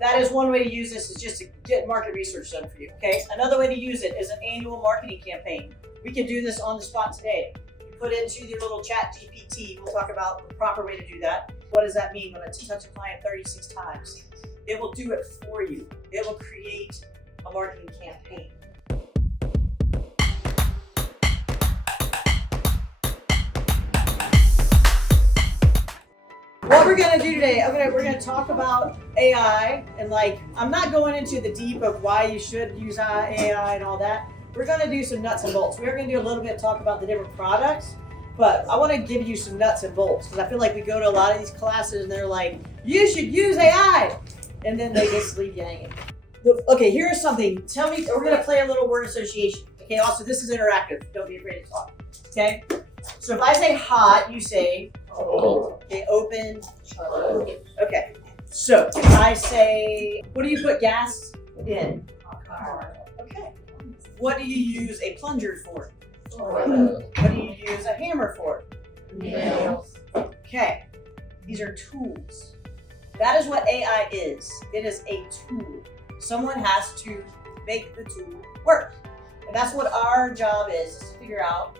that is one way to use this, is just to get market research done for you, okay? Another way to use it is an annual marketing campaign. We can do this on the spot today. You put into your little chat GPT, we'll talk about the proper way to do that. What does that mean when I touch a client 36 times? It will do it for you. It will create a marketing campaign. What we're gonna do today, we're gonna talk about AI, and I'm not going into the deep of why you should use AI and all that. We're gonna do some nuts and bolts. We're gonna do a little bit talk about the different products, but I want to give you some nuts and bolts because I feel like we go to a lot of these classes and they're like, you should use AI, and then they just leave you hanging. Okay, here's something. Tell me, we're gonna play a little word association. Okay, also this is interactive. Don't be afraid to talk. Okay, so if I say hot, you say cold. Okay, open. Okay, so if I say, what do you put gas in? Car. Okay. What do you use a plunger for? What do you use a hammer for? Nails. Okay, these are tools. That is what AI is. It is a tool. Someone has to make the tool work. And that's what our job is to figure out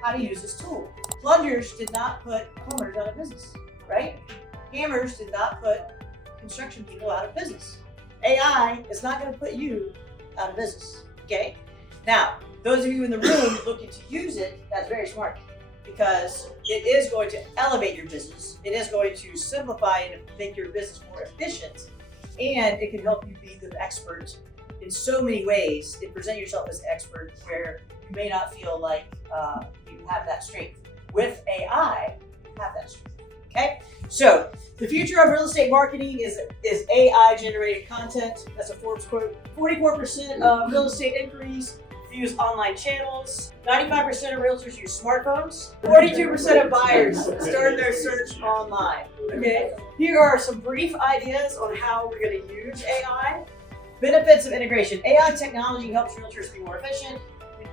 how to use this tool. Plungers did not put plumbers out of business, right? Hammers did not put construction people out of business. AI is not going to put you out of business, okay? Now, those of you in the room looking to use it, that's very smart because it is going to elevate your business. It is going to simplify and make your business more efficient, and it can help you be the expert in so many ways and present yourself as an expert where you may not feel like you have that strength. With AI, you have that strength, okay? So the future of real estate marketing is AI generated content. That's a Forbes quote. 44% of real estate inquiries use online channels. 95% of realtors use smartphones. 42% of buyers start their search online, okay? Here are some brief ideas on how we're gonna use AI. Benefits of integration. AI technology helps realtors be more efficient.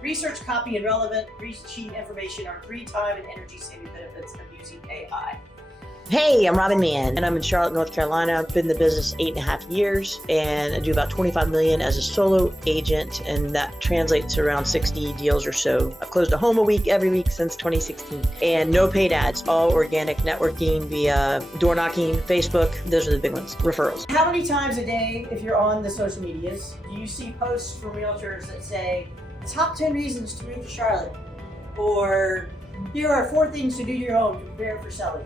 Research, copy, and relevant reaching information are 3 time and energy saving benefits of using AI. Hey, I'm Robin Mann, and I'm in Charlotte, North Carolina. I've been in the business 8.5 years, and I do about 25 million as a solo agent, and that translates to around 60 deals or so. I've closed a home a week every week since 2016, and no paid ads, all organic networking via door knocking, Facebook. Those are the big ones. Referrals. How many times a day, if you're on the social medias, do you see posts from realtors that say, top 10 reasons to move to Charlotte, or here are 4 things to do to your home to prepare for selling?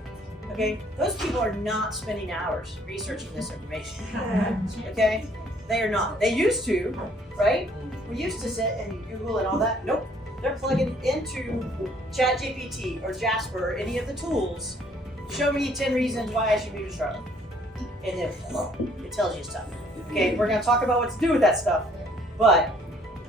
Okay, those people are not spending hours researching this information. Okay, they are not. They used to, right? We used to sit and Google and all that. Nope, they're plugging into ChatGPT or Jasper or any of the tools. Show me 10 reasons why I should move to Charlotte, and then it tells you stuff. Okay, we're gonna talk about what to do with that stuff, but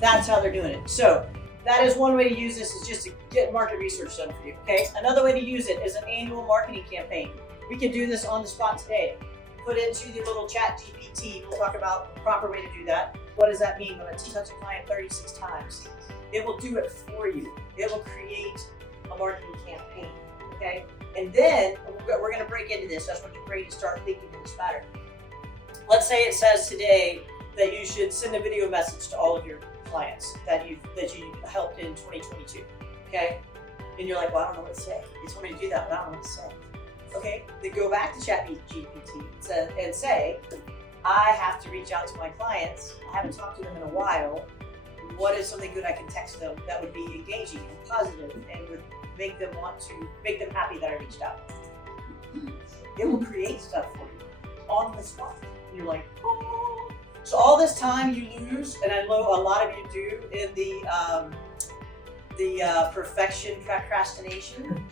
that's how they're doing it. So that is one way to use this, is just to get market research done for you, okay? Another way to use it is an annual marketing campaign. We can do this on the spot today. Put into the little chat GPT, we'll talk about the proper way to do that. What does that mean when I touch a client 36 times? It will do it for you. It will create a marketing campaign, okay? And then we're gonna break into this. That's when you're ready to start thinking in this pattern. Let's say it says today that you should send a video message to all of your clients that you helped in 2022, okay? And you're like, well, I don't know what to say. They told me to do that, but I don't know what to say. Okay, then go back to ChatGPT and say, I have to reach out to my clients. I haven't talked to them in a while. What is something good I can text them that would be engaging and positive and would make them happy that I reached out? It will create stuff for you on the spot. And you're like, oh. So all this time you lose, and I know a lot of you do, in the perfection procrastination,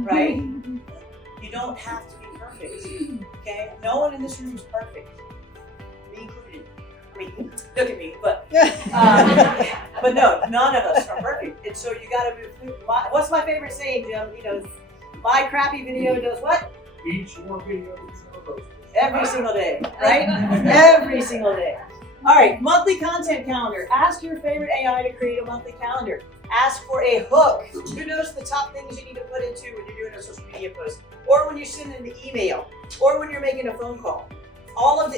right? You don't have to be perfect, okay? No one in this room is perfect, me included. I mean, look at me, but no, none of us are perfect. And so you gotta move. What's my favorite saying, Jim? You know, my crappy video does what? Each more video is every single day, right? Every single day. All right, monthly content calendar. Ask your favorite AI to create a monthly calendar. Ask for a hook. Who knows the top things you need to put into when you're doing a social media post, or when you're sending an email, or when you're making a phone call?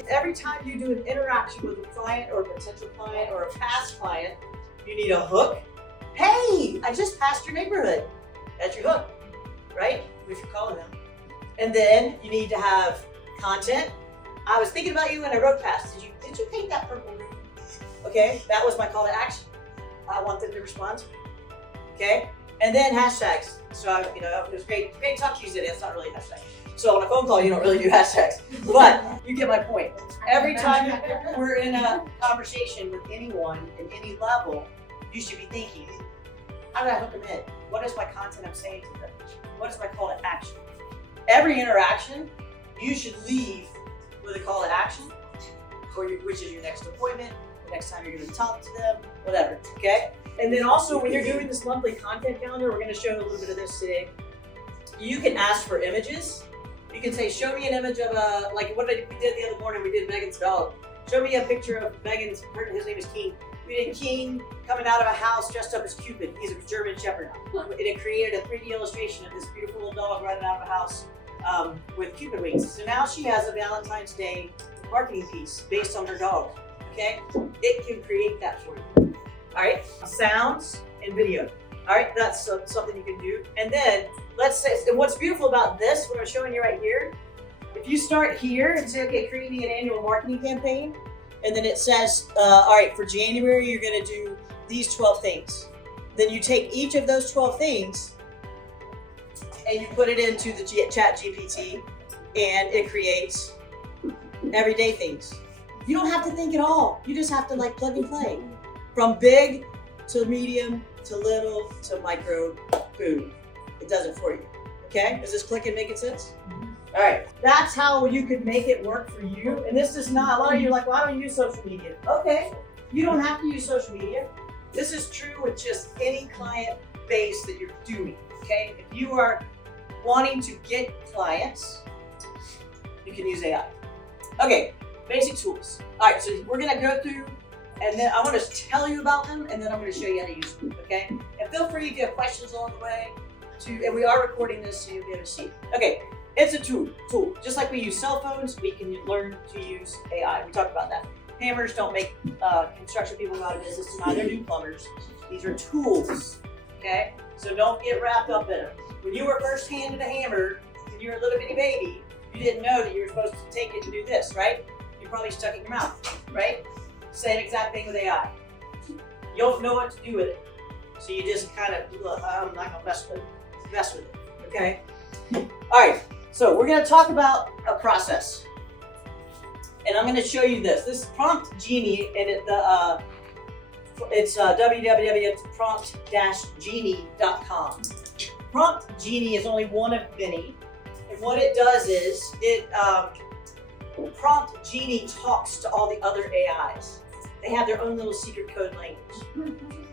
every time you do an interaction with a client or a potential client or a past client, you need a hook. Hey, I just passed your neighborhood. That's your hook, right? We should call them. And then you need to have content. I was thinking about you when I wrote past. Did you paint that purple room? Okay, that was my call to action. I want them to respond to me. Okay, and then hashtags. So it was great to talk to you today. It's not really a hashtag. So on a phone call, you don't really do hashtags, but you get my point. Every time we're in a conversation with anyone at any level, you should be thinking, how do I hook them in? What is my content I'm saying to them? What is my call to action? Every interaction, you should leave with a call to action, which is your next appointment, the next time you're going to talk to them, whatever, okay? And then also when you're doing this monthly content calendar, we're going to show you a little bit of this today. You can ask for images. You can say, show me an image of like what we did the other morning, we did Megan's dog. Show me a picture of his name is King. We did King coming out of a house dressed up as Cupid. He's a German Shepherd. And it created a 3D illustration of this beautiful little dog running out of a house with Cupid wings. So now she has a Valentine's Day marketing piece based on her dog, okay? It can create that for you, all right? Sounds and video, all right? That's something you can do. And then let's say, and what's beautiful about this, what I'm showing you right here, if you start here and say, okay, create me an annual marketing campaign, and then it says, all right, for January, you're gonna do these 12 things. Then you take each of those 12 things and you put it into the chat GPT and it creates everyday things. You don't have to think at all. You just have to like plug and play. From big to medium to little to micro, boom. It does it for you, okay? Is this clicking making sense? All right, that's how you could make it work for you. And this is not, a lot of you are like, well, I don't use social media. Okay, you don't have to use social media. This is true with just any client base that you're doing, okay? If you are wanting to get clients, you can use AI. Okay, basic tools. All right, so we're gonna go through and then I wanna tell you about them and then I'm gonna show you how to use them, okay? And feel free if you have questions along the way and we are recording this so you'll be able to see it. Okay. It's a tool. Just like we use cell phones, we can learn to use AI. We talked about that. Hammers don't make construction people go out of business, neither do plumbers. These are tools, okay? So don't get wrapped up in them. When you were first handed a hammer and you were a little bitty baby, you didn't know that you were supposed to take it and do this, right? You probably stuck it in your mouth, right? Same exact thing with AI. You don't know what to do with it. So you just kind of, I'm not gonna mess with it, okay? All right. So we're going to talk about a process, and I'm going to show you this. This is Prompt Genie, and it's www.prompt-genie.com. Prompt Genie is only one of many, and what it does is Prompt Genie talks to all the other AIs. They have their own little secret code language.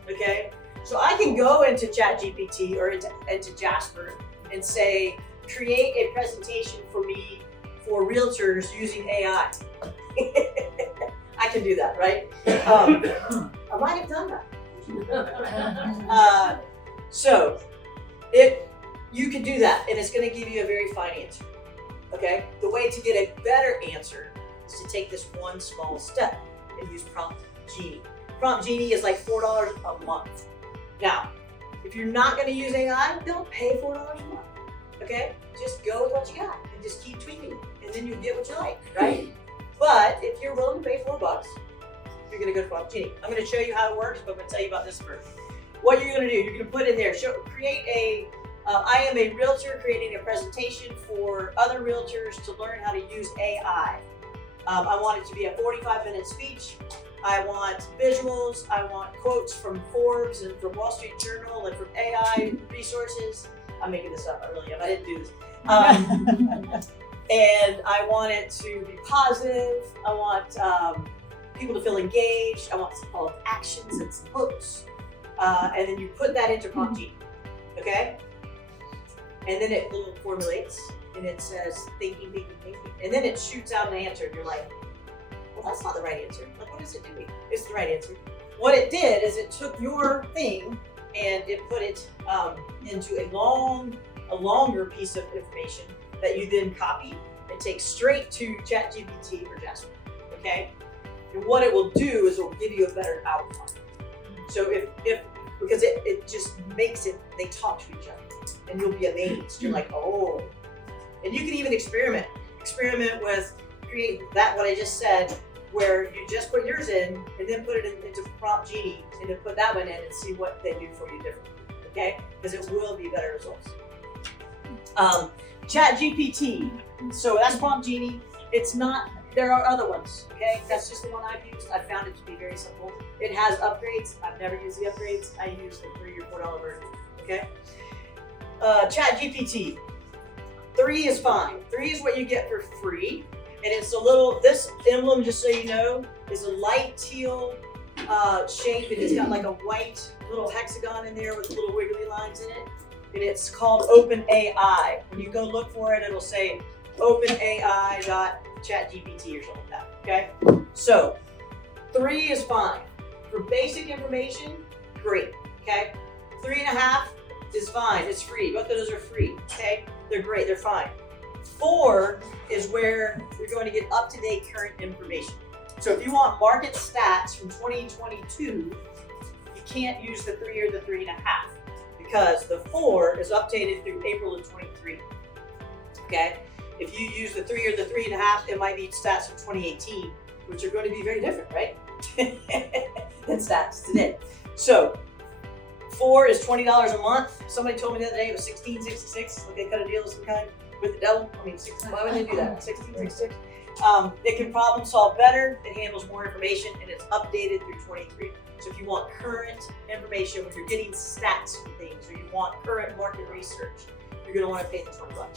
Okay, so I can go into ChatGPT or into Jasper and say, create a presentation for me for realtors using AI. I can do that, right? I might have done that. So you can do that, and it's going to give you a very fine answer. Okay. The way to get a better answer is to take this one small step and use Prompt Genie. Prompt Genie is like $4 a month. Now, if you're not going to use AI, don't pay $4 a month. Okay, just go with what you got and just keep tweaking it, and then you'll get what you like, right? But if you're willing to pay $4, you're gonna go to Prompt Genie. I'm gonna show you how it works, but I'm gonna tell you about this first. What you're gonna do, you're gonna put in there, create I am a realtor creating a presentation for other realtors to learn how to use AI. I want it to be a 45-minute speech. I want visuals. I want quotes from Forbes and from Wall Street Journal and from AI resources. I'm making this up, I really am. I didn't do this. And I want it to be positive. I want people to feel engaged. I want some call to actions and some hooks. And then you put that into Prompt Genie, okay? And then it formulates and it says thinking. And then it shoots out an answer and you're like, well, that's not the right answer. Like, what is it doing? It's the right answer. What it did is it took your thing and it put it into a longer piece of information that you then copy and and take straight to ChatGPT or Jasper, okay? And what it will do is it will give you a better outcome. So because it just makes it, they talk to each other and you'll be amazed. You're like, oh. And you can even experiment with creating that, what I just said, where you just put yours in and then put it into Prompt Genie and then put that one in and see what they do for you differently, okay? Because it will be better results. ChatGPT, so that's Prompt Genie. It's not, there are other ones, okay? That's just the one I've used. I found it to be very simple. It has upgrades. I've never used the upgrades. I use the $3 or $4 version, okay? ChatGPT, 3 is fine. 3 is what you get for free. And it's a little, this emblem, just so you know, is a light teal shape. And it's got like a white little hexagon in there with little wiggly lines in it. And it's called OpenAI. When you go look for it, it'll say OpenAI.ChatGPT or something like that, okay? So 3 is fine. For basic information, great, okay? 3.5 is fine, it's free. Both of those are free, okay? They're great, they're fine. 4 is where you're going to get up-to-date current information. So if you want market stats from 2022, you can't use the 3 or the 3.5 because the 4 is updated through April of 23. Okay? If you use the 3 or the 3.5, it might be stats from 2018, which are going to be very different, right? than stats today. So 4 is $20 a month. Somebody told me the other day it was $16.66. Like they cut a deal of some kind with the devil. I mean, why would they do that? $16.66. It can problem solve better. It handles more information, and it's updated through 23. So if you want current information, when you're getting stats for things, or you want current market research, you're going to want to pay the $20.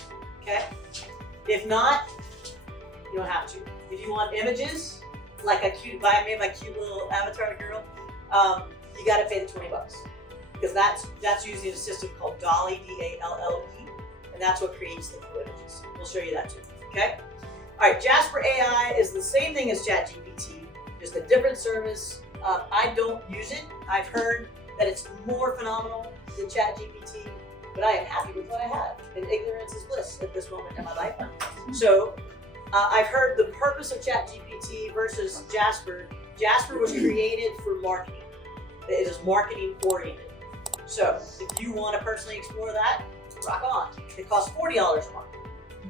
Okay? If not, you don't have to. If you want images, like I made my cute little avatar girl, you got to pay the $20 because that's using a system called DALL-E, D-A-L-L-E, and that's what creates the cool images. We'll show you that too. Okay. All right. Jasper AI is the same thing as ChatGPT, just a different service. I don't use it. I've heard that it's more phenomenal than ChatGPT, but I am happy with what I have. And ignorance is bliss at this moment in my life. So I've heard the purpose of ChatGPT versus Jasper. Jasper was created for marketing. It is marketing oriented. So if you want to personally explore that, rock on. It costs $40 a month.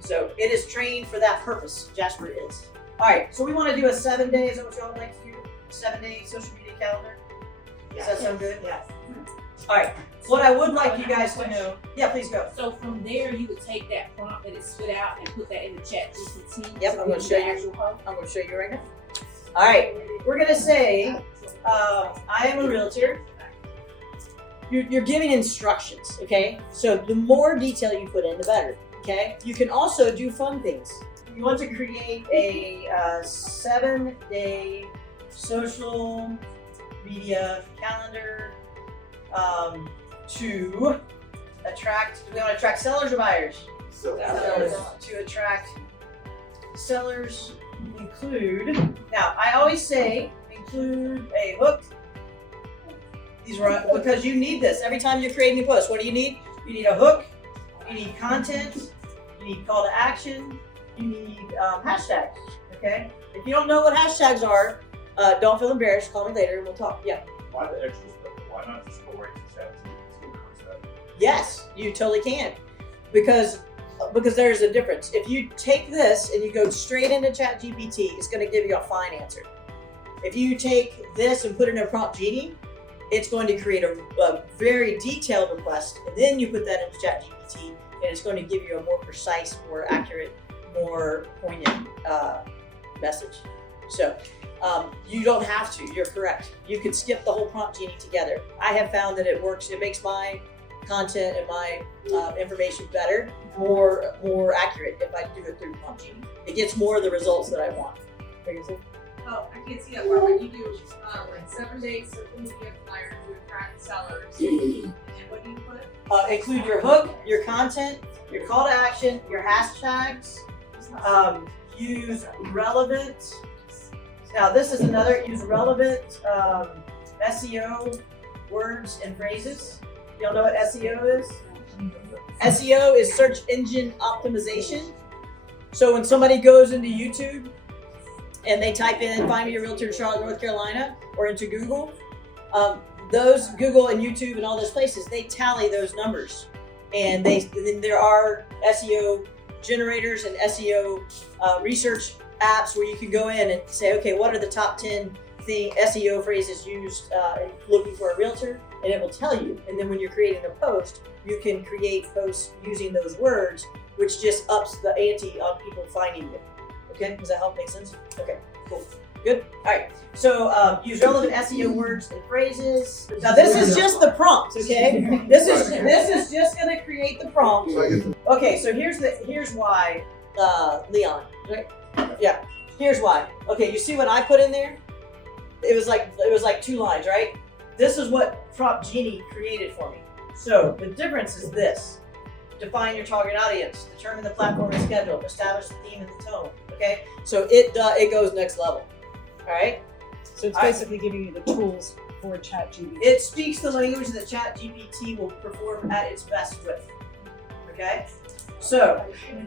So it is trained for that purpose. Jasper is. All right, so we want to do a 7-day, is that what y'all would like to do? 7-day social media calendar? Does that sound good? Yes. All right, what I would like you guys to know, yeah, please go. So from there, you would take that prompt that it spit out and put that in the chat GPT. Yep, I'm going to show you. I'm going to show you right now. All right, we're going to say, I am a realtor. You're giving instructions, okay? So the more detail you put in, the better, okay? You can also do fun things. You want to create a 7-day social media calendar to attract, do we want to attract sellers or buyers? Sellers. To attract sellers, include, now I always say include a hook. These are because you need this every time you're creating a post. What do you need? You need a hook, you need content, you need call to action, you need hashtags, okay? If you don't know what hashtags are, don't feel embarrassed, call me later and we'll talk. Yeah. Why the extra stuff? Why not just go right to ChatGPT? Yes, you totally can. Because there's a difference. If you take this and you go straight into ChatGPT, it's going to give you a fine answer. If you take this and put it in a Prompt Genie, it's going to create a very detailed request, and then you put that into ChatGPT, and it's going to give you a more precise, more accurate, more poignant message. So you don't have to. You're correct. You could skip the whole Prompt Genie together. I have found that it works. It makes my content and my information better, more accurate if I do it through Prompt Genie. It gets more of the results that I want. What do you think? Oh, I can't see that part, but you do like 7 days social media flyer to attract sellers. And then what do you put? Include your hook, your content, your call to action, your hashtags. Use relevant. Now this is another, use relevant SEO words and phrases. Y'all know what SEO is? SEO is search engine optimization. So when somebody goes into YouTube and they type in "find me a realtor in Charlotte, North Carolina," or into Google, those Google and YouTube and all those places, they tally those numbers, and then there are SEO generators and SEO research apps where you can go in and say, okay, what are the top 10 SEO phrases used in looking for a realtor, and it will tell you. And then when you're creating a post, you can create posts using those words, which just ups the ante on people finding you. Okay, does that help make sense? Okay, cool, good. All right, so use relevant SEO words and phrases. Now this is just the prompt, okay? This is just gonna create the prompt. Okay, so here's why, Leon, right? Yeah, here's why. Okay, you see what I put in there? It was like 2 lines, right? This is what Prompt Genie created for me. So the difference is this: define your target audience, determine the platform and schedule, establish the theme and the tone. Okay, so it goes next level. All right. So it's basically giving you the tools for ChatGPT. It speaks the language that ChatGPT will perform at its best with. Okay. So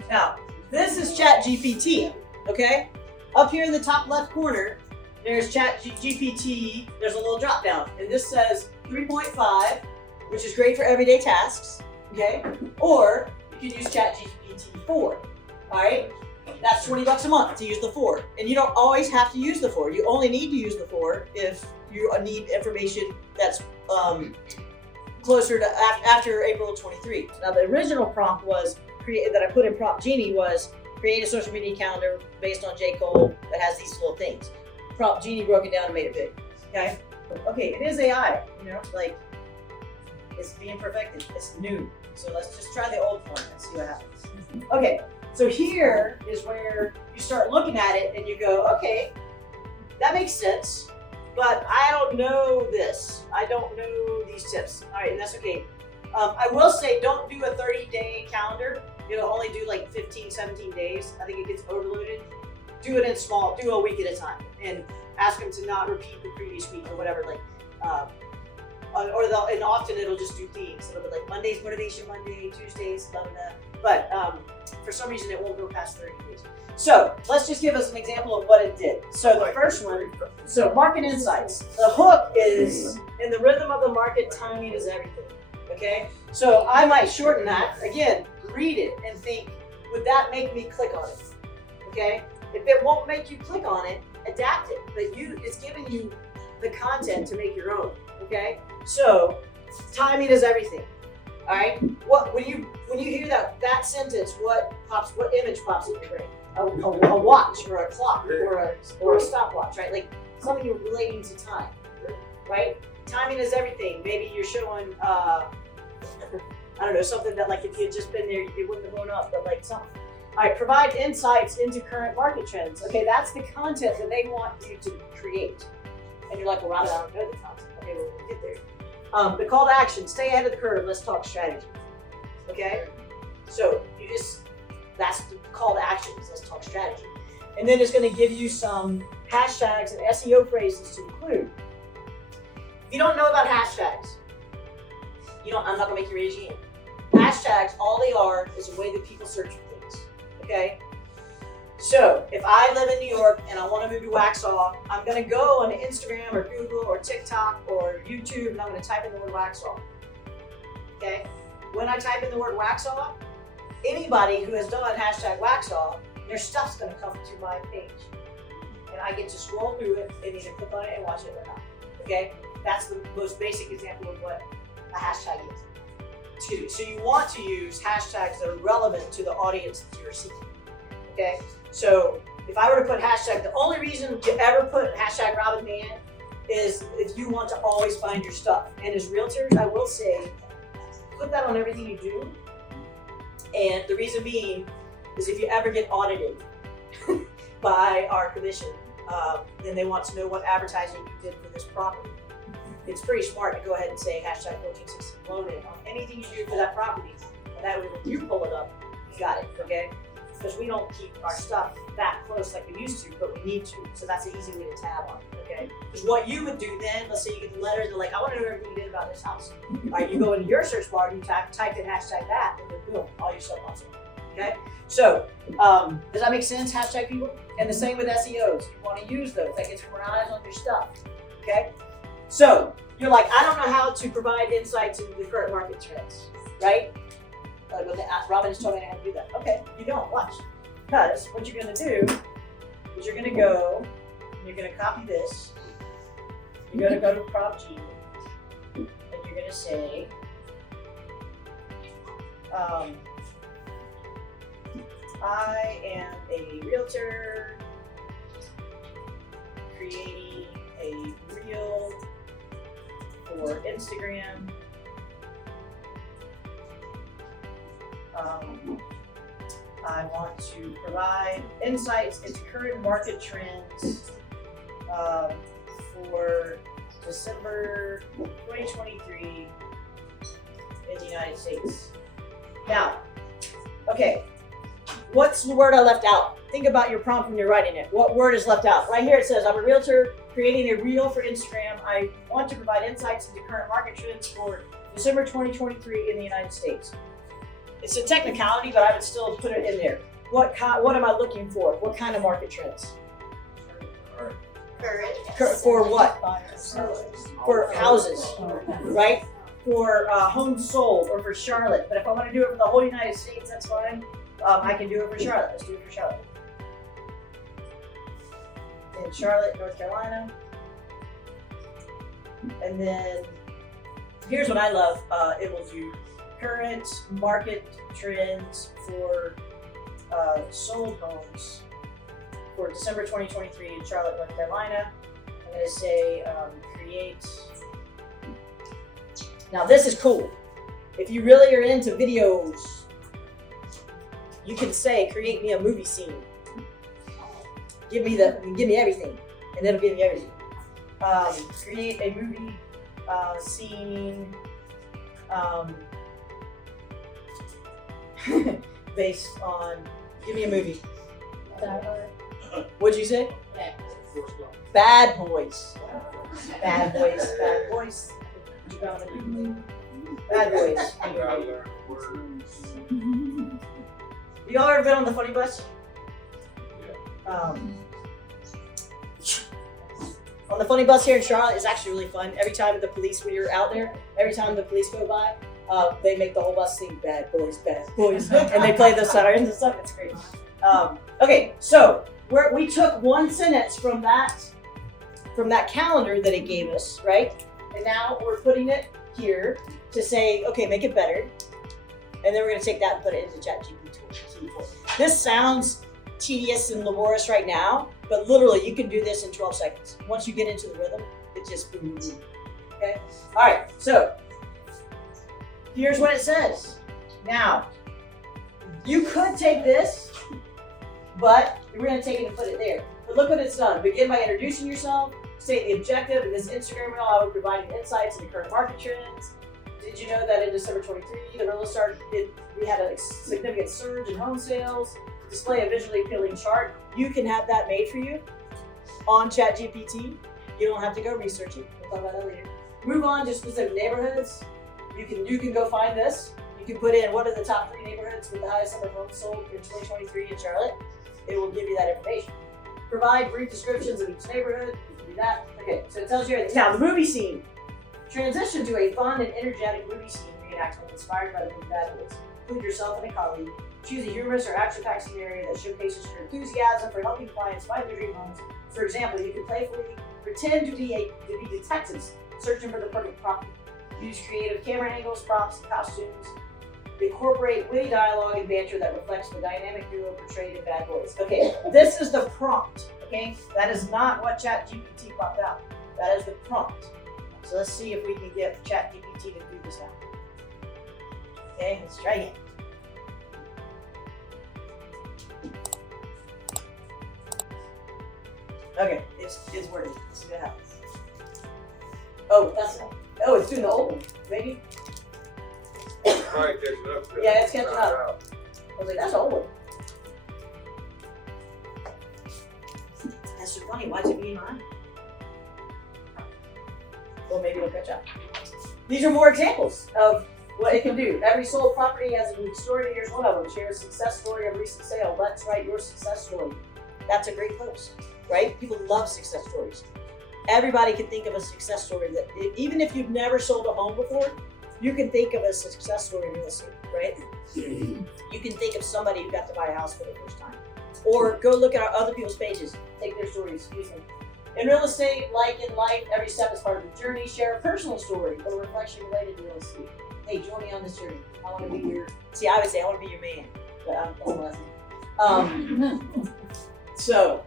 now this is ChatGPT. Okay. Up here in the top left corner, there's ChatGPT. There's a little drop down, and this says 3.5, which is great for everyday tasks. Okay. Or you can use ChatGPT 4. All right. That's $20 a month to use the 4. And you don't always have to use the 4. You only need to use the 4 if you need information that's closer to after April 23. Now the original prompt that I put in Prompt Genie was create a social media calendar based on J. Cole that has these little things. Prompt Genie broke it down and made it big. Okay? Okay, it is AI, like it's being perfected. It's new. So let's just try the old form and see what happens. Okay. So here is where you start looking at it and you go, okay, that makes sense, but I don't know this. I don't know these tips. All right, and that's okay. I will say don't do a 30-day calendar. It'll only do like 15, 17 days. I think it gets overloaded. Do it in small, do a week at a time, and ask them to not repeat the previous week or whatever. And often it'll just do themes. It'll be like Monday's Motivation Monday, Tuesdays, blah, blah, blah. But for some reason it won't go past 30 days. So let's just give us an example of what it did. So the first one, market insights. The hook is in the rhythm of the market, timing is everything. Okay? So I might shorten that. Again, read it and think, would that make me click on it? Okay? If it won't make you click on it, adapt it. But it's giving you the content to make your own. Okay? So timing is everything. All right. When you hear that sentence, what image pops in your brain? A watch or a clock or a stopwatch, right? Like something you're relating to time, right? Timing is everything. Maybe you're showing I don't know, something that like if you had just been there, it wouldn't have blown up, but like something. All right. Provide insights into current market trends. Okay, that's the content that they want you to create. And you're like, well, Robin, I don't know the content. Okay, well, we'll get there. The call to action, stay ahead of the curve, let's talk strategy. Okay? So that's the call to action, let's talk strategy. And then it's going to give you some hashtags and SEO phrases to include. If you don't know about hashtags, I'm not going to make you raise your hand. Hashtags, all they are is a way that people search for things. Okay? So if I live in New York and I want to move to Waxhaw, I'm going to go on Instagram or Google or TikTok or YouTube and I'm going to type in the word Waxhaw. Okay? When I type in the word Waxhaw, anybody who has done hashtag Waxhaw, their stuff's going to come to my page. And I get to scroll through it and either click on it and watch it or not. Okay? That's the most basic example of what a hashtag is. Excuse me. So you want to use hashtags that are relevant to the audience that you're seeking. Okay? So if I were to put hashtag, the only reason you ever put hashtag Robin Man is if you want to always find your stuff. And as realtors, I will say, put that on everything you do. And the reason being is if you ever get audited by our commission, then they want to know what advertising you did for this property. It's pretty smart to go ahead and say hashtag 1416 loan in on anything you do for that property. And that way when you pull it up, you got it, okay? Because we don't keep our stuff that close like we used to, but we need to. So that's an easy way to tab on it, okay? Because what you would do then, let's say you get the letters, they're like, I want to know everything you did about this house. All right, you go into your search bar and you type in hashtag that, and then boom, all your stuff pops up. Okay, so does that make sense? Hashtag people, and the same with SEOs. You want to use those. That gets more eyes on your stuff. Okay, so you're like, I don't know how to provide insights into the current market trends, right? Robin just told me how to do that. Okay, you don't. Watch, because what you're going to do is you're going to go, and you're going to copy this. You're going to go to Prop G, and you're going to say, I am a realtor creating a reel for Instagram. I want to provide insights into current market trends for December 2023 in the United States. Now, okay, what's the word I left out? Think about your prompt when you're writing it. What word is left out? Right here it says, I'm a realtor creating a reel for Instagram. I want to provide insights into current market trends for December 2023 in the United States. It's a technicality, but I would still put it in there. What am I looking for? What kind of market trends? For what? For houses, right? For homes sold, or for Charlotte. But if I want to do it for the whole United States, that's fine. I can do it for Charlotte. Let's do it for Charlotte. In Charlotte, North Carolina. And then here's what I love. It will do current market trends for sold homes for December 2023 in Charlotte, North Carolina. I'm going to say create. Now this is cool. If you really are into videos, you can say, create me a movie scene. Give me everything, and it'll give you everything. Create a movie scene based on, give me a movie. What'd you say? Bad Boys. Bad Boys. Bad Boys. Bad Boys. Y'all ever been on the funny bus? On the funny bus here in Charlotte is actually really fun. Every time the police, when you're out there, every time the police go by, they make the whole bus sing "Bad Boys, Bad Boys," and they play the sirens and stuff. It's great. Okay, so we took one sentence from that calendar that it gave us, right? And now we're putting it here to say, okay, make it better. And then we're going to take that and put it into ChatGPT. This sounds tedious and laborious right now, but literally you can do this in 12 seconds. Once you get into the rhythm, it just boom, boom. Okay? All right, so here's what it says. Now, you could take this, but we're going to take it and put it there. But look what it's done. Begin by introducing yourself, state the objective. In this Instagram reel, I will provide insights into current market trends. Did you know that in December 23, the reel started, we had a significant surge in home sales? Display a visually appealing chart. You can have that made for you on ChatGPT. You don't have to go research it. We'll talk about that later. Move on to specific neighborhoods. You can go find this. You can put in what are the top 3 neighborhoods with the highest number of homes sold in 2023 in Charlotte. It will give you that information. Provide brief descriptions of each neighborhood. You can do that. Okay, so it tells you everything. Now the movie scene. Transition to a fun and energetic movie scene reenactment inspired by the movie Bad Boys. Include yourself and a colleague. Choose a humorous or action-packed scenario that showcases your enthusiasm for helping clients find their dream homes. For example, you can playfully pretend to be detectives searching for the perfect property. Use creative camera angles, props, and costumes. Incorporate witty dialogue and banter that reflects the dynamic duo portrayed in Bad Boys. Okay, this is the prompt. Okay, that is not what ChatGPT popped out. That is the prompt. So let's see if we can get ChatGPT to do this now. Okay, let's try it. Okay, it's working. Let's see what happens. Oh, it's doing the old one. Maybe. Probably catching up. Yeah, it's catching up. I was like, that's an old one. That's so funny. Why is it being mine? Well, maybe it'll catch up. These are more examples of what it can do. Every sold property has a unique story. Here's one of them. Share a success story of recent sale. Let's write your success story. That's a great post, right? People love success stories. Everybody can think of a success story that, even if you've never sold a home before, you can think of a success story in real estate, right? You can think of somebody who got to buy a house for the first time. Or go look at our other people's pages, take their stories, use them. In real estate, like in life, every step is part of the journey. Share a personal story or reflection related to real estate. Hey, join me on this journey. I want to be your, see, I would say I want to be your man, but that's the last name. So,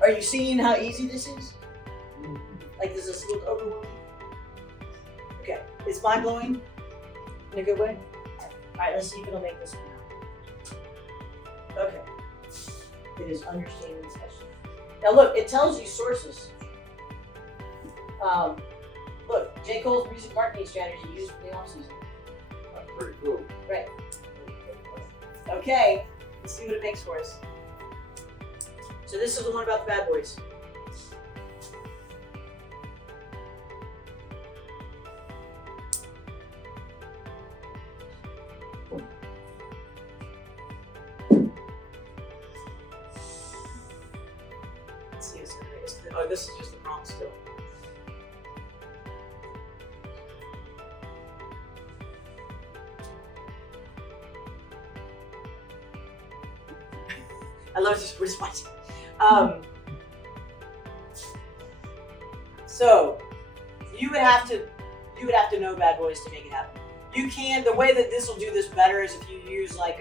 are you seeing how easy this is? Like, does this look overwhelming? Okay, it's mind blowing in a good way. All right, let's see if it'll make this one out. Okay, it is understanding this question. Now look, it tells you sources. Look, J. Cole's music marketing strategy used for the off-season. That's pretty cool. Right. Okay, let's see what it makes for us. So this is the one about the bad boys. Let's see, oh, this is just the prompt still. I love just watching. So you would have to know bad boys to make it happen. You can, the way that this will do this better is if you use like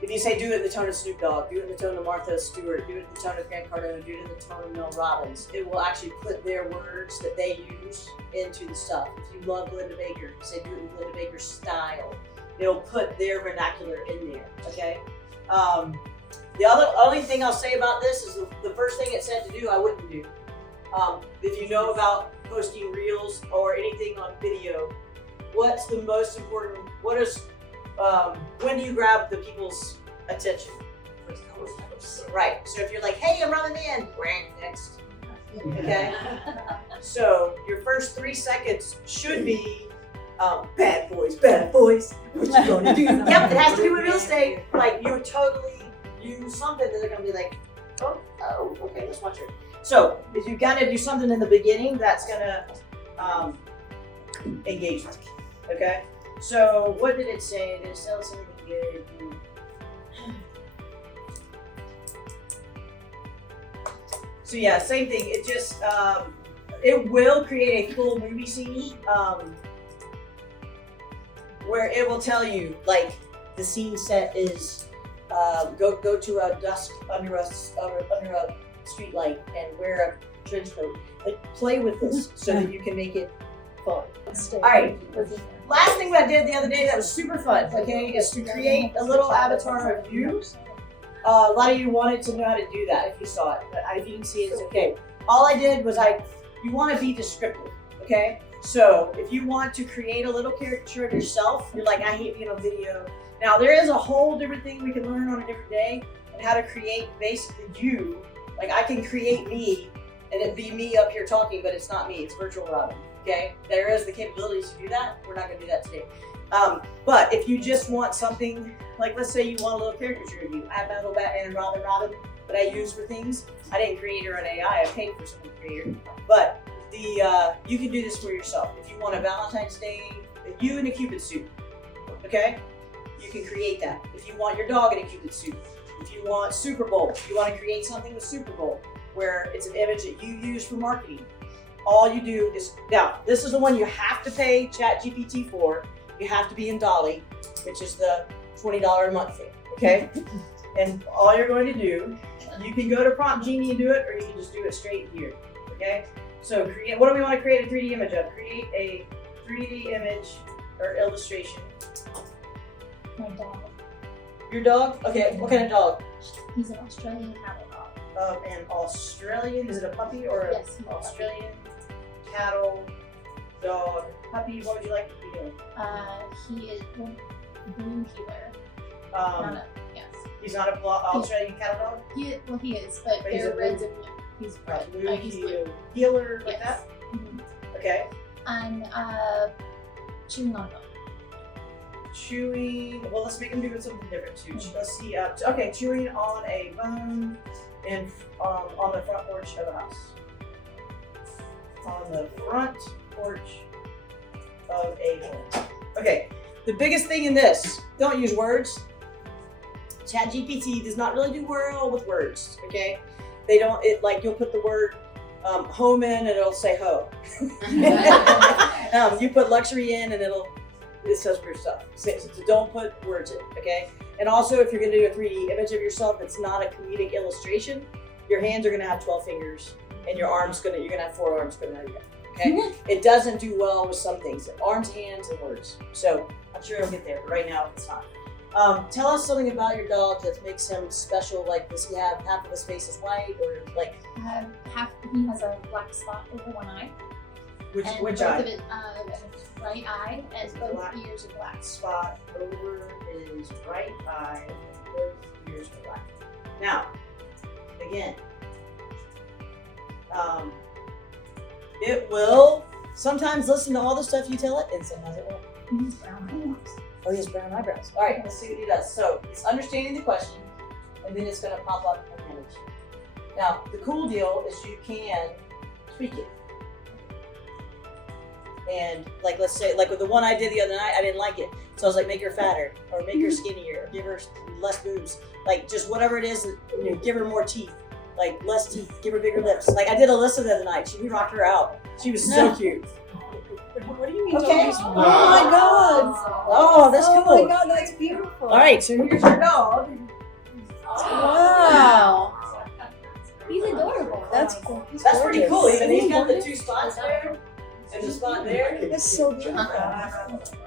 if you say do it in the tone of Snoop Dogg, do it in the tone of Martha Stewart, do it in the tone of Grant Cardone, do it in the tone of Mel Robbins, it will actually put their words that they use into the stuff. If you love Linda Baker, say do it in Linda Baker style. It'll put their vernacular in there, okay? The only thing I'll say about this is the first thing it said to do, I wouldn't do. If you know about posting reels or anything on video, what's the most important, when do you grab the people's attention? Right, so if you're like, hey, I'm Robin Man, next, okay? So your first 3 seconds should be, bad boys, what you gonna do? Yep, it has to do with real estate. Like, you would totally use something that they're gonna be like, oh, okay, let's watch it. So, if you gotta do something in the beginning that's gonna engage with me, okay? So, what did it say? Did it tell us anything good? So yeah, same thing. It just, it will create a full movie scene, where it will tell you, like, the scene set is, go to a dusk under a street light and wear a trench coat. Like, play with this so that you can make it fun. All right. Last thing that I did the other day that was super fun, okay, is to create a little avatar of you. A lot of you wanted to know how to do that if you saw it, but if you didn't see it, it's okay. All I did was you want to be descriptive, okay? So if you want to create a little caricature of yourself, you're like, I hate being on video. Now there is a whole different thing we can learn on a different day and how to create basically you. Like, I can create me and it'd be me up here talking, but it's not me, it's virtual Robin, okay? There is the capabilities to do that. We're not gonna do that today. But if you just want something, like let's say you want a little caricature of you. I have my little Batman and Robin that I use for things. I didn't create her on AI, I paid for someone to create her. But you can do this for yourself. If you want a Valentine's Day, you in a Cupid suit, okay? You can create that. If you want your dog in a Cupid suit, if you want Super Bowl, you want to create something with Super Bowl, where it's an image that you use for marketing. All you do is, now, this is the one you have to pay ChatGPT for. You have to be in Dolly, which is the $20 a month thing, okay? And all you're going to do, you can go to Prompt Genie and do it, or you can just do it straight here, okay? So what do we want to create a 3D image of? Create a 3D image or illustration. My dog. Your dog? Okay, what kind of dog? He's an Australian cattle dog. An Australian, is it a puppy or an Yes, Australian cattle dog puppy? What would you like to be doing? He is blue healer. Yes. He's not a Australian cattle dog? He is, but But he's they're a reds and blue. He's red. Blue He's blue. healer like Yes. that? Mhm. Okay. And chewing on them. Chewing. Well, let's make them do something different too. Let's see. Okay, chewing on a bone and on the front porch of a house. On the front porch of a home. Okay. The biggest thing in this: don't use words. ChatGPT does not really do well with words. Okay. They don't. It like you'll put the word home in and it'll say ho. You put luxury in and it says weird stuff. So don't put words in, okay? And also, if you're gonna do a 3D image of yourself, it's not a comedic illustration. Your hands are gonna have 12 fingers, and you're gonna have 4 arms. Okay? It doesn't do well with some things: arms, hands, and words. So I'm sure it'll get there. But right now, it's not. Tell us something about your dog that makes him special. Like, does he have half of his face is white, or like He has a black spot over one eye. which and which both eye? of it, right eye, and both Black. ears are black. Spot over his right eye, and both ears are black. Now, again, it will sometimes listen to all the stuff you tell it, and sometimes it won't. He's brown eyes. Oh, he has brown eyebrows. All right, let's see what he does. So it's understanding the question, and then it's going to pop up an image. Now, the cool deal is you can tweak it. And like, let's say, like with the one I did the other night, I didn't like it. So I was like, make her fatter, or make her skinnier, or give her less boobs. Like, just whatever it is, give her more teeth. Like, less teeth, give her bigger lips. Like, I did Alyssa the other night. We rocked her out. She was so cute. What do you mean? Okay. Don't use words? Oh my god! Oh, that's Oh cool. my god, that's beautiful. All right, so here's your dog. Wow. He's adorable. That's cool. He's That's pretty gorgeous. cool. Even he's got the 2 spots there, and the spot there. That's so beautiful.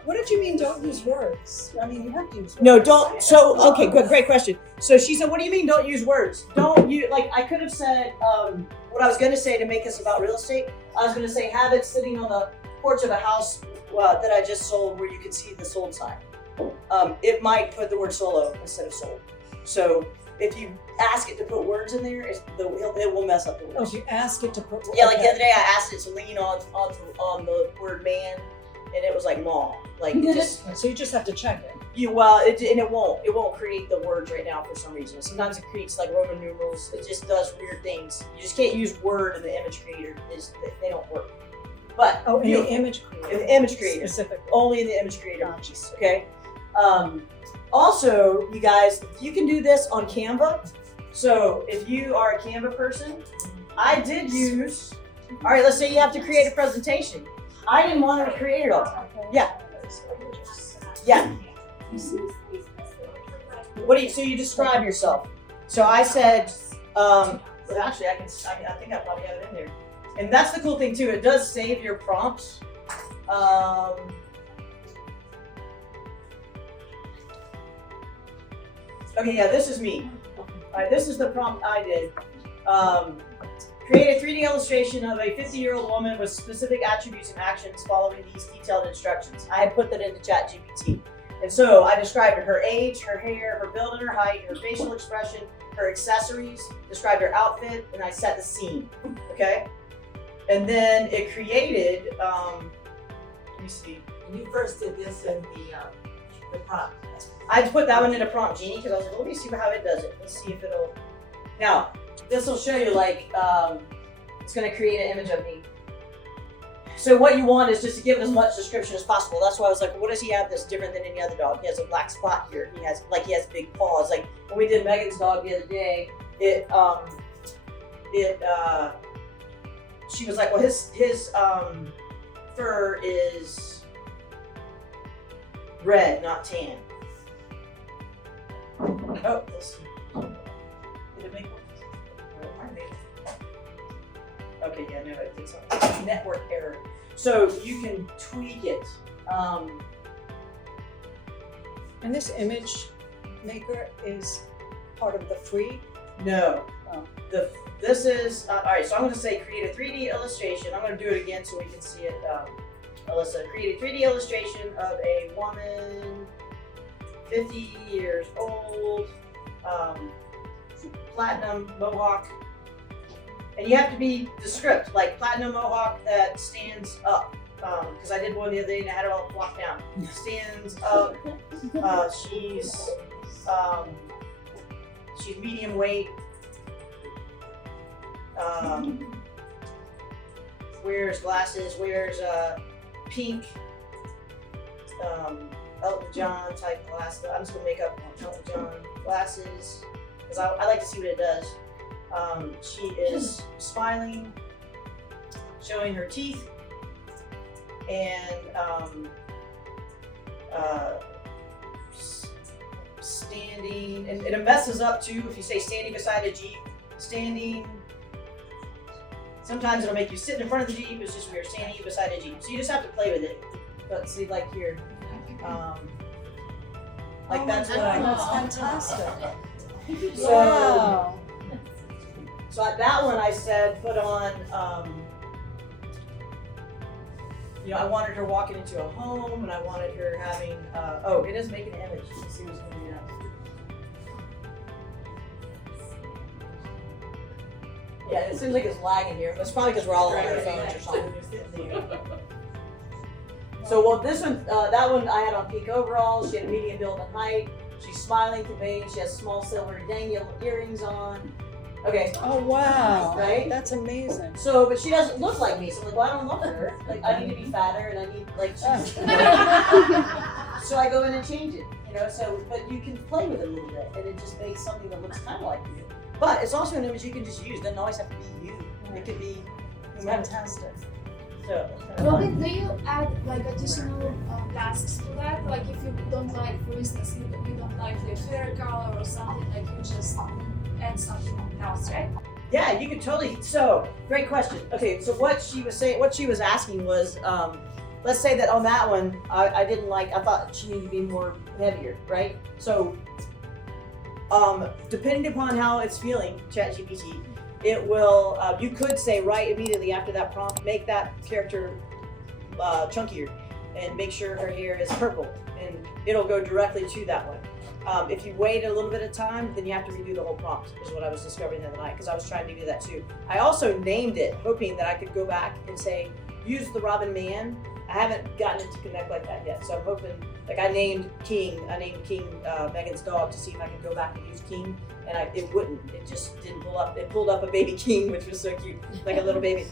What did you mean don't use words? I mean, you have to use words. No, don't. So, okay, good, great question. So she said, what do you mean don't use words? Don't use, like, I could have said, what I was going to say to make this about real estate, I was going to say have it sitting on the porch of a house that I just sold where you can see the sold sign. It might put the word solo instead of sold. So if you ask it to put words in there, it will mess up the Oh, words. if you ask it to put. Yeah, like the other day I asked it to lean on the word man, and it was like mall. Like, just. So you just have to check it. It won't create the words right now for some reason. Sometimes it creates like Roman numerals. It just does weird things. You just can't use word in the image creator. They don't work. But Oh, in the image creator. in the image creator, Specifically. only in the image creator Gotcha. piece. Okay. Also, you guys, you can do this on Canva. So if you are a Canva person, I did use. All right, let's say you have to create a presentation. I didn't want to create it all. Yeah. Yeah. So you describe yourself. So I said, actually I think I probably have it in there. And that's the cool thing too, it does save your prompts. Okay, yeah, this is me. All right, this is the prompt I did. Create a 3D illustration of a 50-year-old woman with specific attributes and actions following these detailed instructions. I had put that into ChatGPT. And so I described her age, her hair, her build and her height, her facial expression, her accessories, described her outfit, and I set the scene, okay? And then it created, let me see. You first did this in the prompt. I put that one in a prompt genie because I was like, let me see how it does it. Let's see if it'll. Now, this will show you like, it's going to create an image of me. So what you want is just to give it as much description as possible. That's why I was like, what does he have that's different than any other dog? He has a black spot here. He has big paws. Like when we did Megan's dog the other day, she was like, well, his fur is red, not tan. Oh, let's see. Did it make one? I made it. Okay, yeah, no, it did something. Network error. So you can tweak it. And this image maker is part of the free. No. Oh. This is, all right, so I'm going to say create a 3D illustration. I'm going to do it again so we can see it. Alyssa, create a 3D illustration of a woman, 50 years old, platinum mohawk. And you have to be descriptive, like platinum mohawk that stands up. because I did one the other day and I had it all locked down. Stands up. She's medium weight. Wears glasses. Wears pink Elton John type glasses. I'm just gonna make up Elton John glasses because I like to see what it does. She is smiling, showing her teeth, and standing, and it messes up too if you say standing beside a Jeep. Standing, sometimes it'll make you sit in front of the Jeep, it's just weird, standing beside a Jeep. So you just have to play with it. But see, like here, like that's what I. That's fantastic. So, Wow. so at that one I said, put on, I wanted her walking into a home, and I wanted her having, it is making an image. Let's see what's going to be now. Yeah, it seems like it's lagging here. It's probably because we're all on our phones or something. So, well, this one, that one I had on pink overalls. She had a medium build and height. She's smiling, conveying. She has small silver dangle earrings on. Okay. Oh, wow. Right? That's amazing. So, but she doesn't look like me. So I'm like, well, I don't look like her. Like, I need to be fatter, and I need so I go in and change it. So, but you can play with it a little bit, and it just makes something that looks kind of like you. But it's also an image you can just use. It doesn't always have to be you. It could be Fantastic. So. Robin, do you add like additional tasks to that? Like if you don't like, for instance, you don't like the hair color or something, like you just add something else, right? Yeah, you could totally. So, great question. Okay, so what she was asking was, let's say that on that one, I didn't like. I thought she needed to be more heavier, right? So, depending upon how it's feeling, ChatGPT, it will. You could say right immediately after that prompt, make that character chunkier, and make sure her hair is purple, and it'll go directly to that one. If you wait a little bit of time, then you have to redo the whole prompt, is what I was discovering the other night, because I was trying to do that too. I also named it, hoping that I could go back and say, use the Robin Man. I haven't gotten it to connect like that yet, so I'm hoping, like I named King, Megan's dog, to see if I could go back and use King, and it wouldn't. It just didn't pull up. It pulled up a baby King, which was so cute, like a little baby.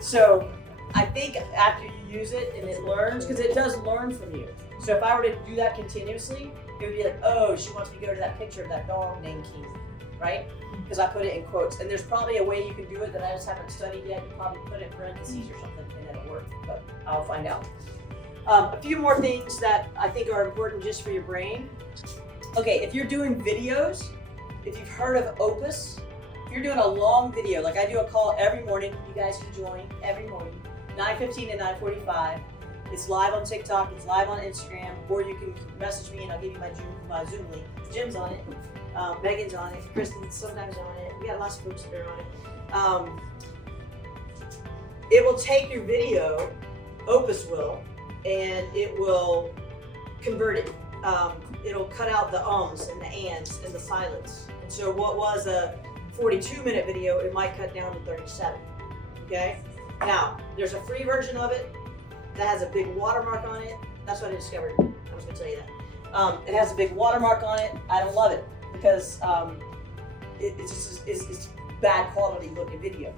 So I think after you use it and it learns, because it does learn from you. So if I were to do that continuously, it would be like, oh, she wants me to go to that picture of that dog named King, right? Because I put it in quotes. And there's probably a way you can do it that I just haven't studied yet. You probably put it in parentheses or something and it'll work, but I'll find out. A few more things that I think are important just for your brain. Okay, if you're doing videos, if you've heard of Opus, if you're doing a long video, like I do a call every morning, you guys can join every morning, 9:15 to 9:45. It's live on TikTok, it's live on Instagram, or you can message me and I'll give you my Zoom link. Jim's on it, Megan's on it, Kristen's sometimes on it. We got lots of folks that are on it. It will take your video, Opus will, and it will convert it. It'll cut out the ums and the ands and the silence. And so what was a 42-minute video, it might cut down to 37, okay? Now, there's a free version of it that has a big watermark on it. That's what I discovered. I was gonna tell you that. It has a big watermark on it. I don't love it because it's bad quality looking video.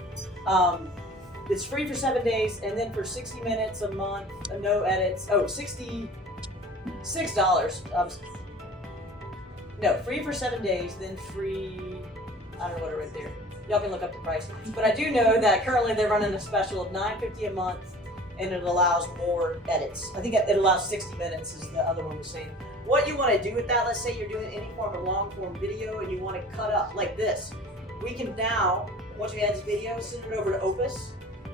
It's free for 7 days, and then for 60 minutes a month, no edits. Oh, $66. No, free for 7 days, then free. I don't know what I wrote there. Y'all can look up the price. But I do know that currently they're running a special of $9.50 a month, and it allows more edits. I think it allows 60 minutes, is the other one was saying. What you want to do with that, let's say you're doing any form of long form video and you want to cut up like this. We can now, once we add this video, send it over to Opus.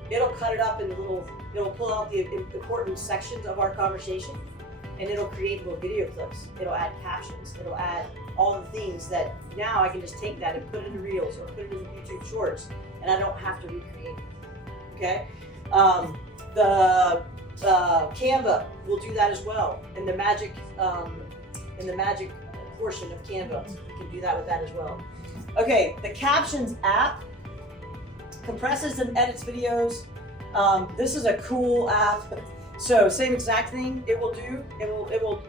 It'll cut it up into it'll pull out the important sections of our conversation, and it'll create little video clips. It'll add captions. It'll add all the things that now I can just take that and put it in Reels or put it in YouTube Shorts, and I don't have to recreate it, okay? The Canva will do that as well. In the magic portion of Canva, you can do that with that as well. Okay, the Captions app compresses and edits videos. This is a cool app. So same exact thing it will do. It will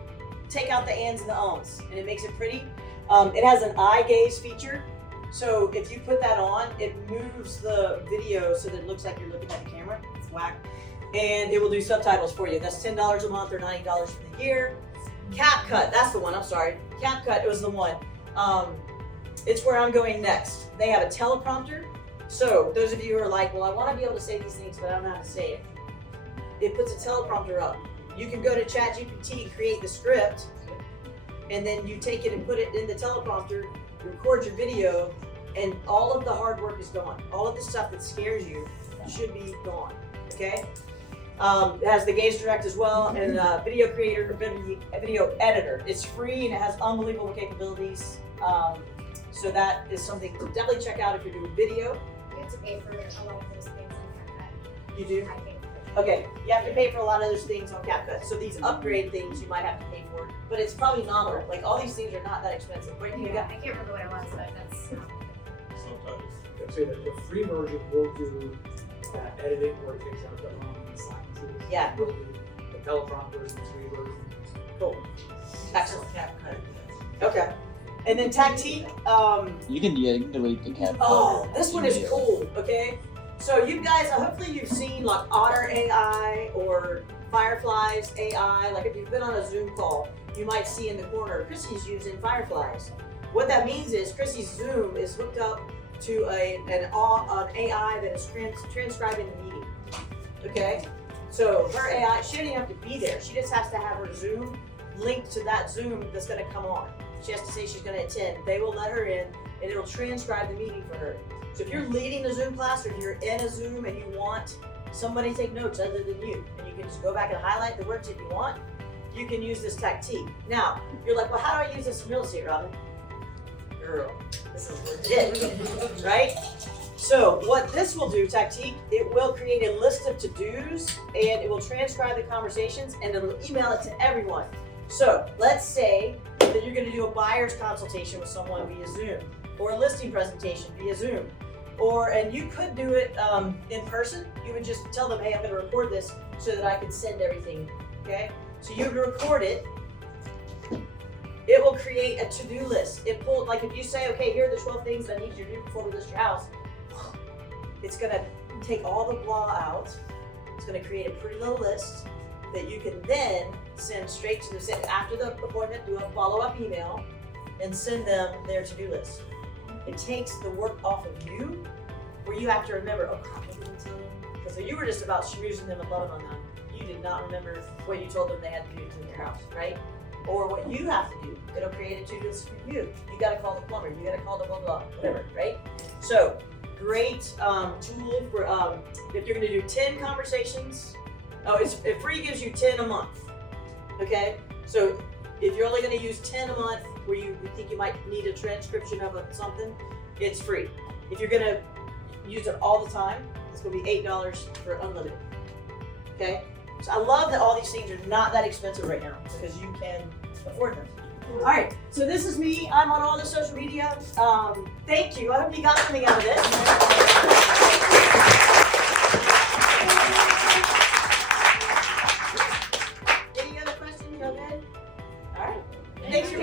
take out the ands and the ums, and it makes it pretty. It has an eye gaze feature. So if you put that on, it moves the video so that it looks like you're looking at the camera. It's whack. And it will do subtitles for you. That's $10 a month or $90 for the year. CapCut, that's the one, I'm sorry. CapCut was the one. It's where I'm going next. They have a teleprompter. So those of you who are like, well, I want to be able to say these things, but I don't know how to say it. It puts a teleprompter up. You can go to ChatGPT and create the script, and then you take it and put it in the teleprompter, record your video, and all of the hard work is gone. All of the stuff that scares you should be gone, okay? It has the Gaze Direct as well, and video creator, video editor. It's free and it has unbelievable capabilities. So that is something to definitely check out if you're doing video. You have to pay for a lot of those things on CapCut. You do? I pay for it. Okay, you have to pay for a lot of those things on CapCut. So these upgrade things you might have to pay for, but it's probably nominal. Like all these things are not that expensive. What do you Yeah, got? I can't remember what it was, but that's. Subtitles. I'd say that the free version will do that editing where it takes out the silences. Yeah. The teleprompter is the free version. Cool. Excellent. CapCut. Okay. And then Tactique, You can delete the cap. oh, this one is cool, okay? So you guys, hopefully you've seen like Otter AI or Fireflies AI. Like if you've been on a Zoom call, you might see in the corner, Chrissy's using Fireflies. What that means is Chrissy's Zoom is hooked up to an AI that is transcribing the meeting, okay? So her AI, she doesn't even have to be there. She just has to have her Zoom linked to that Zoom that's gonna come on. She has to say she's gonna attend. They will let her in and it'll transcribe the meeting for her. So if you're leading a Zoom class or if you're in a Zoom and you want somebody to take notes other than you, and you can just go back and highlight the words if you want, you can use this Tactique. Now, you're like, well, how do I use this in real estate, Robin? Girl, this is legit, right? So what this will do, Tactique, it will create a list of to-dos and it will transcribe the conversations and it'll email it to everyone. So let's say that you're gonna do a buyer's consultation with someone via Zoom or a listing presentation via Zoom. And you could do it in person. You would just tell them, hey, I'm gonna record this so that I can send everything, okay? So you would record it. It will create a to-do list. It pulled, like if you say, okay, here are the 12 things I need you to do before we list your house, it's gonna take all the blah out. It's gonna create a pretty little list that you can then send straight to the, after the appointment, do a follow-up email and send them their to-do list. It takes the work off of you, where you have to remember, oh crap, what did I tell them? Because you were just about schmoozing them and loving on them. You did not remember what you told them they had to do to clean your house, right? Or what you have to do. It'll create a to-do list for you. You gotta call the plumber, you gotta call the blah, blah, whatever, right? So, great tool for, if you're gonna do 10 conversations, it free gives you 10 a month, okay? So, if you're only gonna use 10 a month, where you think you might need a transcription of something, it's free. If you're gonna use it all the time, it's gonna be $8 for unlimited, okay? So I love that all these things are not that expensive right now because you can afford them. All right, so this is me. I'm on all the social media. Thank you. I hope you got something out of this. Any other questions? Go ahead. All right. Thanks for